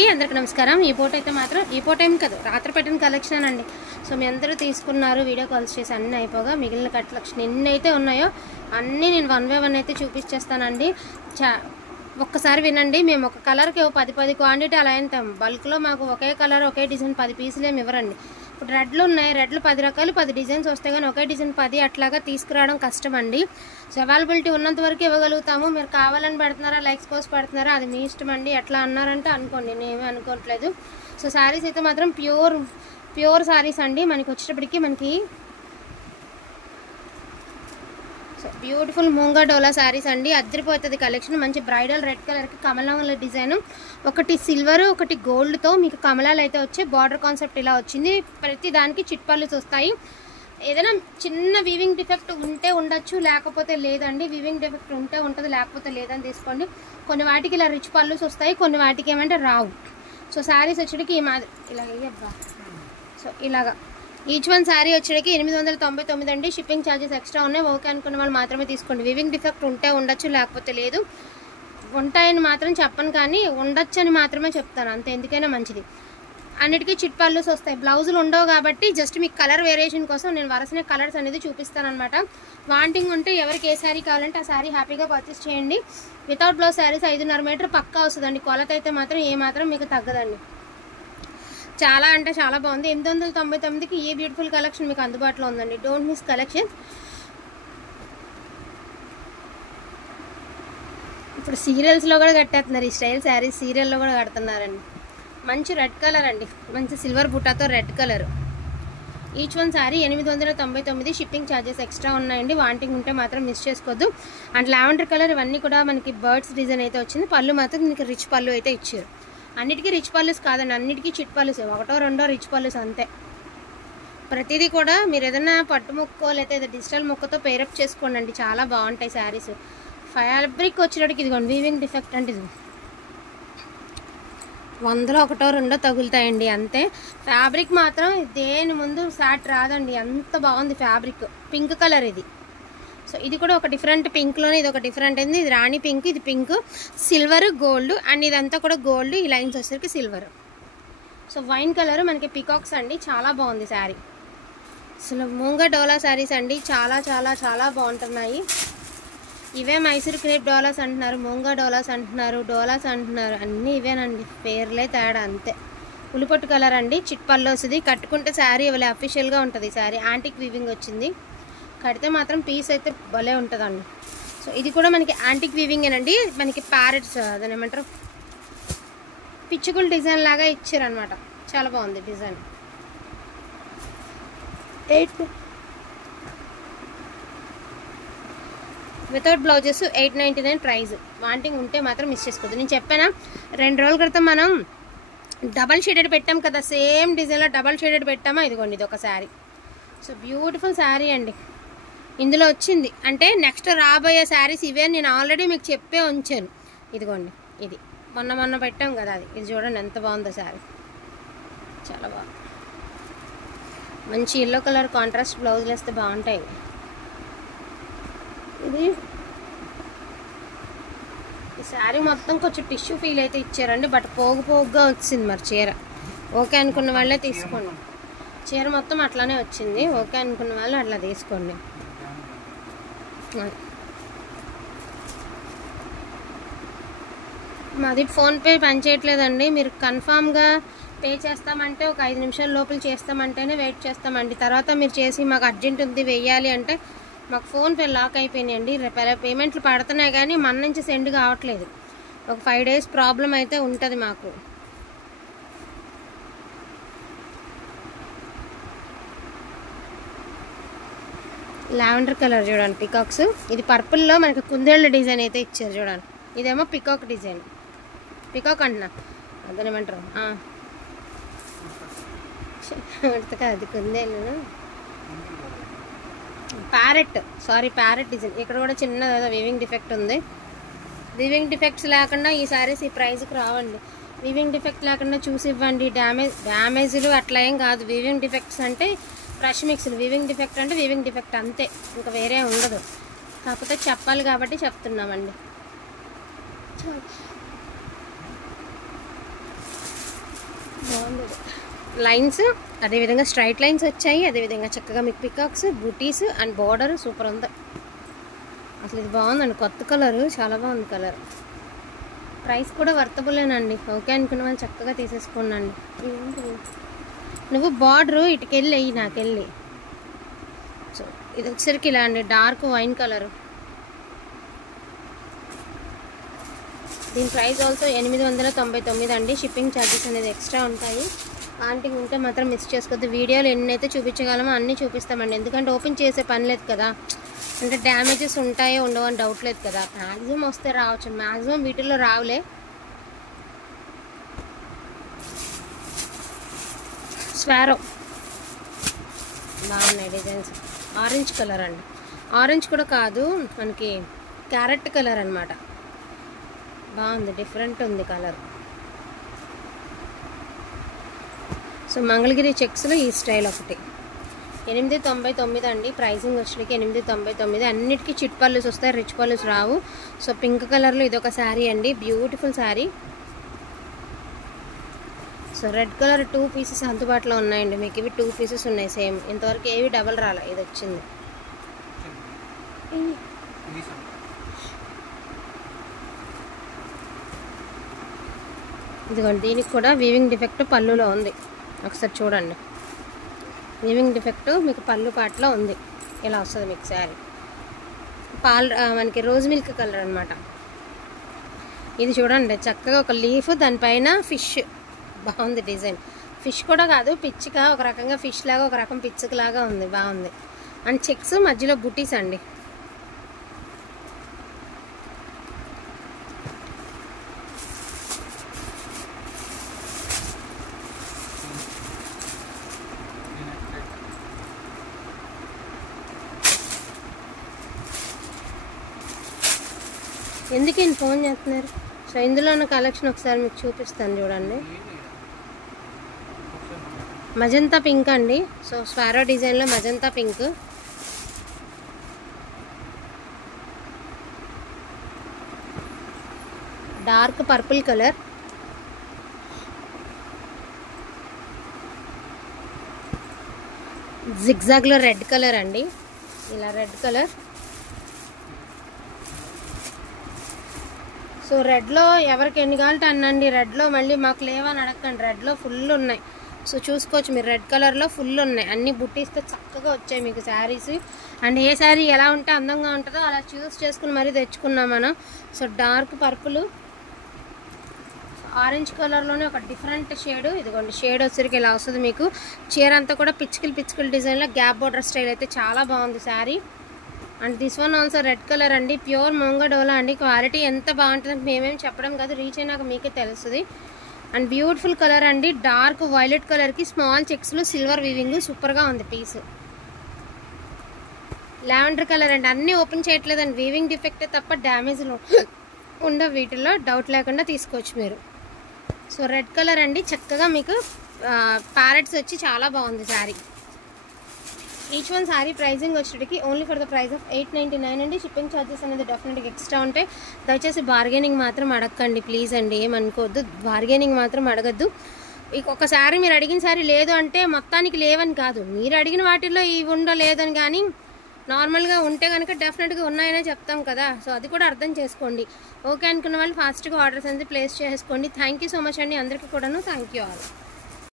అందరికీ నమస్కారం. ఈ పూట అయితే మాత్రం ఈ పూట ఏం కాదు, రాత్రి పెట్టిన కలెక్షన్ అండి. సో మీ అందరూ తీసుకున్నారు, వీడియో కాల్స్ చేసి అన్నీ అయిపోగా మిగిలిన కలెక్షన్ ఎన్ని అయితే ఉన్నాయో అన్నీ నేను 1 by 1 అయితే చూపించేస్తానండి. ఒక్కసారి వినండి. మేము ఒక కలర్కి 10 క్వాంటిటీ అలా అయితాం. బల్క్లో మాకు ఒకే కలర్ ఒకే డిజైన్ 10 పీసులు ఏమి ఇవ్వరండి. ఇప్పుడు రెడ్లు ఉన్నాయి, రెడ్లు 10 రకాలు 10 డిజైన్స్ వస్తాయి, కానీ ఒకే డిజైన్ 10 అట్లాగా తీసుకురావడం కష్టం అండి. సో అవైలబిలిటీ ఉన్నంత వరకు ఇవ్వగలుగుతాము. మీరు కావాలని పెడుతున్నారా, లైక్స్ కోసం పెడుతున్నారా, అది మీ ఇష్టం అండి. ఎట్లా అన్నారంటే అనుకోండి, నేనేమీ అనుకోవట్లేదు. సో శారీస్ అయితే మాత్రం ప్యూర్ శారీస్ అండి. మనకి వచ్చేటప్పటికి మనకి బ్యూటిఫుల్ మూంగా డోలా శారీస్ అండి. అద్దరిపోతుంది కలెక్షన్. మంచి బ్రైడల్ రెడ్ కలర్కి కమలంలో డిజైన్, ఒకటి సిల్వర్ ఒకటి గోల్డ్తో మీకు కమలాలు అయితే వచ్చాయి. బార్డర్ కాన్సెప్ట్ ఇలా వచ్చింది. ప్రతి దానికి చిట్పల్లుస్ వస్తాయి. ఏదైనా చిన్న వీవింగ్ డిఫెక్ట్ ఉంటే ఉండొచ్చు, లేకపోతే లేదండి. వీవింగ్ డిఫెక్ట్ ఉంటే ఉంటుంది, లేకపోతే లేదని తీసుకోండి. కొన్ని వాటికి ఇలా రిచ్ పల్లుస్ వస్తాయి, కొన్ని వాటికి ఏమంటే రావు. సో శారీస్ వచ్చేటికి ఈ మాదిరి ఇలాగ సో ఇలాగా ఈచ్ వన్ శారీ వచ్చేటికి 899 అండి. షిప్పింగ్ ఛార్జెస్ ఎక్స్ట్రా ఉన్నాయి. ఓకే అనుకున్న వాళ్ళు మాత్రమే తీసుకోండి. వీవింగ్ డిఫెక్ట్ ఉంటే ఉండొచ్చు, లేకపోతే లేదు. ఉంటాయని మాత్రం చెప్పను, కానీ ఉండొచ్చు అని మాత్రమే చెప్తాను అంతే. ఎందుకైనా మంచిది. అన్నిటికీ చిట్ పల్లూస్ వస్తాయి. బ్లౌజులు ఉండవు కాబట్టి జస్ట్ మీకు కలర్ వేరియేషన్ కోసం నేను వరుసనే కలర్స్ అనేది చూపిస్తాను అనమాట. వాంటింగ్ ఉంటే ఎవరికి ఏ శారీ కావాలంటే ఆ శారీ హ్యాపీగా పర్చేస్ చేయండి. వితౌట్ బ్లౌజ్ శారీస్ 5.5 మీటర్ పక్కా వస్తుందండి. కొలత అయితే మాత్రం ఏమాత్రం మీకు తగ్గదండి. చాలా అంటే చాలా బాగుంది. 899కి ఈ బ్యూటిఫుల్ కలెక్షన్ మీకు అందుబాటులో ఉందండి. Don't miss collection. ఇప్పుడు సీరియల్స్లో కూడా కట్టేస్తున్నారు ఈ స్టైల్ శారీస్. సీరియల్లో కూడా కడుతున్నారండి. మంచి రెడ్ కలర్ అండి, మంచి సిల్వర్ బుట్టాతో red colour. Each one sari 899. Shipping charges extra ఉన్నాయండి. వాంటింగ్ ఉంటే మాత్రం మిస్ చేసుకోవద్దు. అండ్ లావెండర్ కలర్ ఇవన్నీ కూడా మనకి బర్డ్స్ డిజైన్ అయితే వచ్చింది. పళ్ళు మాత్రం మీకు రిచ్ పళ్ళు అయితే ఇచ్చారు. అన్నిటికీ రిచ్ పల్లూస్ కాదండి, అన్నిటికీ చిట్ పల్లూస్, 1-2 రిచ్ పల్లూస్ అంతే. ప్రతిదీ కూడా మీరు ఏదైనా పట్టు ముక్కో లేదా డిజిటల్ ముక్కతో పేరప్ చేసుకోండి అండి. చాలా బాగుంటాయి శారీస్. ఫ్యాబ్రిక్ వచ్చేటప్పటికి ఇదిగోండి, వీవింగ్ డిఫెక్ట్ అంటే ఇది 100లో 1-2 తగులుతాయండి అంతే. ఫ్యాబ్రిక్ మాత్రం దేని ముందు సాట్ రాదండి, అంత బాగుంది ఫ్యాబ్రిక్. పింక్ కలర్ ఇది. సో ఇది కూడా ఒక డిఫరెంట్ పింక్లోనే ఇది ఒక డిఫరెంట్ అయింది. ఇది రాణి పింక్, ఇది పింక్, సిల్వర్, గోల్డ్. అండ్ ఇదంతా కూడా గోల్డ్, ఈ లైన్స్ వచ్చేసరికి సిల్వర్. సో వైన్ కలర్ మనకి పికాక్స్ అండి. చాలా బాగుంది శారీ. అసలు మూంగా డోలా శారీస్ అండి. చాలా చాలా చాలా బాగుంటున్నాయి. ఇవే మైసూర్ క్రేప్ డోలాస్ అంటున్నారు, మూంగా డోలాస్ అంటున్నారు, డోలాస్ అంటున్నారు. అన్నీ ఇవేనండి, పేర్లే తేడా అంతే. ఉలిపొట్టు కలర్ అండి. చిట్ పళ్ళు వస్తుంది. కట్టుకుంటే శారీ ఇవ్వలే, అఫీషియల్గా ఉంటుంది శారీ. యాంటిక్ వీవింగ్ వచ్చింది. కడితే మాత్రం పీస్ అయితే భలే ఉంటుందండి. సో ఇది కూడా మనకి యాంటిక్ వీవింగేనండి. మనకి ప్యారెట్స్ అదని ఏమంటారు, పిచ్చుకుల డిజైన్ లాగా ఇచ్చారనమాట. చాలా బాగుంది design. 8 without blouses 899 price. Wanting ఉంటే మాత్రం మిస్ చేసుకోవద్దు. నేను చెప్పానా 2 రోజుల క్రితం మనం డబల్ షేడెడ్ పెట్టాం కదా, సేమ్ డిజైన్లో డబల్ షేడెడ్ పెట్టామా. ఇదిగోండి ఇది ఒక శారీ. సో బ్యూటిఫుల్ శారీ అండి. ఇందులో వచ్చింది అంటే నెక్స్ట్ రాబోయే శారీస్ ఇవే. నేను ఆల్రెడీ మీకు చెప్పే ఉంచాను. ఇదిగోండి ఇది మొన్న పెట్టాం కదా అది. ఇది చూడండి ఎంత బాగుందో శారీ. చాలా బాగుంది. మంచి ఎల్లో కలర్ కాంట్రాస్ట్ బ్లౌజులు వేస్తే బాగుంటాయి. ఇది ఈ శారీ మొత్తం కొంచెం టిష్యూ ఫీల్ అయితే ఇచ్చారండి, బట్ పోగుగా వచ్చింది మరి చీర. ఓకే అనుకున్న వాళ్ళే తీసుకోండి. చీర మొత్తం అట్లానే వచ్చింది. ఓకే అనుకున్న వాళ్ళు అట్లా తీసుకోండి. మాది ఫోన్పే పనిచేయట్లేదండి. మీరు కన్ఫామ్గా పే చేస్తామంటే ఒక 5 నిమిషాల లోపల చేస్తామంటేనే వెయిట్ చేస్తామండి. తర్వాత మీరు చేసి మాకు అర్జెంట్ ఉంది వెయ్యాలి అంటే మాకు ఫోన్పే లాక్ అయిపోయినాయండి. పేమెంట్లు పడుతున్నాయి కానీ మన నుంచి సెండ్ కావట్లేదు. ఒక 5 days ప్రాబ్లం అయితే ఉంటుంది మాకు. లావెండర్ కలర్ చూడండి, పికాక్స్. ఇది పర్పుల్లో మనకి కుందేళ్ళ డిజైన్ అయితే ఇచ్చారు చూడండి. ఇదేమో పికాక్ డిజైన్. పికాక్ అంటున్నా, అదేమంటారు అది కుందేళ్ళు, ప్యారెట్ డిజైన్. ఇక్కడ కూడా చిన్న వీవింగ్ డిఫెక్ట్ ఉంది. వీవింగ్ డిఫెక్ట్స్ లేకుండా ఈ శారీస్ ఈ ప్రైస్కి రావండి. వీవింగ్ డిఫెక్ట్ లేకుండా చూసి ఇవ్వండి. డ్యామేజ్లు అట్లా ఏం కాదు. వీవింగ్ డిఫెక్ట్స్ అంటే ఫ్రెష్ మిక్స్లు. వీవింగ్ డిఫెక్ట్ అంటే వీవింగ్ డిఫెక్ట్ అంతే, ఇంకా వేరే ఉండదు. కాకపోతే చెప్పాలి కాబట్టి చెప్తున్నామండి. బాగుంది. లైన్స్ అదేవిధంగా స్ట్రైట్ లైన్స్ వచ్చాయి. అదేవిధంగా చక్కగా మీకు పికాక్స్, బూటీస్ అండ్ బార్డర్ సూపర్ ఉంది. అసలు ఇది బాగుందండి, కొత్త కలరు, చాలా బాగుంది కలర్. ప్రైస్ కూడా వర్తబులేనండి. ఓకే అనుకున్న వాళ్ళు చక్కగా తీసేసుకోండి. నువ్వు బార్డరు ఇటుకెళ్ళి అయ్యి నాకెళ్ళి. సో ఇది వచ్చేసరికి ఇలా అండి, డార్క్ వైన్ కలరు. దీని ప్రైస్ ఆల్సో 899 అండి. షిప్పింగ్ ఛార్జెస్ అనేది ఎక్స్ట్రా ఉంటాయి. ఆంటింగ్ ఉంటే మాత్రం మిస్ చేసుకోవద్దు. వీడియోలు ఎన్నైతే చూపించగలమో అన్నీ చూపిస్తామండి. ఎందుకంటే ఓపెన్ చేసే పని లేదు కదా, అంటే డ్యామేజెస్ ఉంటాయో ఉండవో అని డౌట్ లేదు కదా. మ్యాక్సిమం వస్తే రావచ్చు, మ్యాక్సిమం వీటిల్లో రావులే. స్వారో బాగున్నాయి డిజైన్స్. ఆరెంజ్ కలర్ అండి, ఆరెంజ్ కూడా కాదు మనకి క్యారెట్ కలర్ అనమాట. బాగుంది, డిఫరెంట్ ఉంది కలర్. సో మంగళగిరి చెక్స్లో ఈ స్టైల్ ఒకటి 899 అండి. ప్రైసింగ్ వచ్చేటికి 899. అన్నిటికీ చిట్ పల్లూస్ వస్తాయి, రిచ్ పల్లూస్ రావు. సో పింక్ కలర్లో ఇదొక శారీ అండి, beautiful sari. So red colour 2 pieces అందుబాటులో ఉన్నాయండి మీకు. ఇవి 2 పీసెస్ ఉన్నాయి సేమ్. ఇంతవరకు ఏవి డబల్ రాలే, ఇది వచ్చింది. ఇదిగోండి, దీనికి కూడా వీవింగ్ డిఫెక్ట్ పళ్ళులో ఉంది. ఒకసారి చూడండి, వీవింగ్ డిఫెక్ట్ మీకు పళ్ళు పాటలో ఉంది. ఇలా వస్తుంది మీకు శారీ. మనకి రోజ్ మిల్క్ కలర్ అనమాట. ఇది చూడండి, చక్కగా ఒక లీఫ్, దానిపైన ఫిష్. బాగుంది డిజైన్. ఫిష్ కూడా కాదు, పిచ్చిక, ఒక రకంగా ఫిష్ లాగా, ఒక రకం పిచ్చిక లాగా ఉంది. బాగుంది. అండ్ చెక్స్ మధ్యలో బుటీస్ అండి. ఎందుకు ఈయన ఫోన్ చేస్తున్నారు? సో ఇందులో ఉన్న కలెక్షన్ ఒకసారి మీకు చూపిస్తాను చూడండి. మజంతా పింక్ అండి. సో స్వారో డిజైన్లో magenta pink. Dark purple colour. జిగ్జాగ్లో రెడ్ కలర్ అండి, ఇలా రెడ్ కలర్. సో రెడ్లో ఎవరికి ఎన్ని కావాలంటే అన్నండి. రెడ్లో మళ్ళీ మాకు లేవని అడగండి, రెడ్లో ఫుల్ ఉన్నాయి. సో చూసుకోవచ్చు మీరు, రెడ్ కలర్లో ఫుల్ ఉన్నాయి. అన్ని బుట్టీస్తో చక్కగా వచ్చాయి మీకు శారీస్. అండ్ ఏ శారీ ఎలా ఉంటే అందంగా ఉంటుందో అలా చూస్ చేసుకుని మరీ తెచ్చుకున్నాం మనం. సో డార్క్ పర్పుల్, ఆరెంజ్ కలర్లోనే ఒక డిఫరెంట్ షేడ్. ఇదిగోండి, షేడ్ వచ్చరికి ఇలా వస్తుంది మీకు. చీర అంతా కూడా పిచ్చుకల్ డిజైన్లో గ్యాప్ బోర్డర్ స్టైల్ అయితే చాలా బాగుంది sari. And this one also red colour అండి, ప్యూర్ మూంగా డోలా అండి. క్వాలిటీ ఎంత బాగుంటుందంటే మేమేం చెప్పడం కాదు, రీచ్ అయినాక మీకే తెలుస్తుంది. అండ్ బ్యూటిఫుల్ కలర్ అండి, డార్క్ వైలెట్ కలర్కి స్మాల్ చెక్స్లో సిల్వర్ వీవింగ్, సూపర్గా ఉంది పీస్. లావెండర్ కలర్ అండి, అన్నీ ఓపెన్ చేయట్లేదండి, వీవింగ్ డిఫెక్ట్ తప్ప డ్యామేజ్లు ఉండవు. వీటిల్లో డౌట్ లేకుండా తీసుకోవచ్చు మీరు. సో రెడ్ కలర్ అండి, చక్కగా మీకు ప్యారెట్స్ వచ్చి చాలా బాగుంది sari. Each one sari pricing వచ్చేటికి only for the price of 899 అండి. షిప్పింగ్ ఛార్జెస్ అనేది డెఫినెట్గా ఎక్స్ట్రా ఉంటాయి. దయచేసి బార్గెనింగ్ మాత్రం అడగండి ప్లీజ్ అండి, ఏమనుకోవద్దు. బార్గెనింగ్ మాత్రం అడగద్దు. ఒక శారీ మీరు అడిగిన శారీ లేదు అంటే మొత్తానికి లేవని కాదు, మీరు అడిగిన వాటిల్లో ఇవి ఉండలేదని. కానీ నార్మల్గా ఉంటే కనుక డెఫినెట్గా ఉన్నాయనే చెప్తాం కదా. సో అది కూడా అర్థం చేసుకోండి. ఓకే అనుకున్న వాళ్ళు ఫాస్ట్గా ఆర్డర్స్ అనేది ప్లేస్ చేసుకోండి. థ్యాంక్ యూ సో మచ్ అండి అందరికీ కూడాను. Thank you all.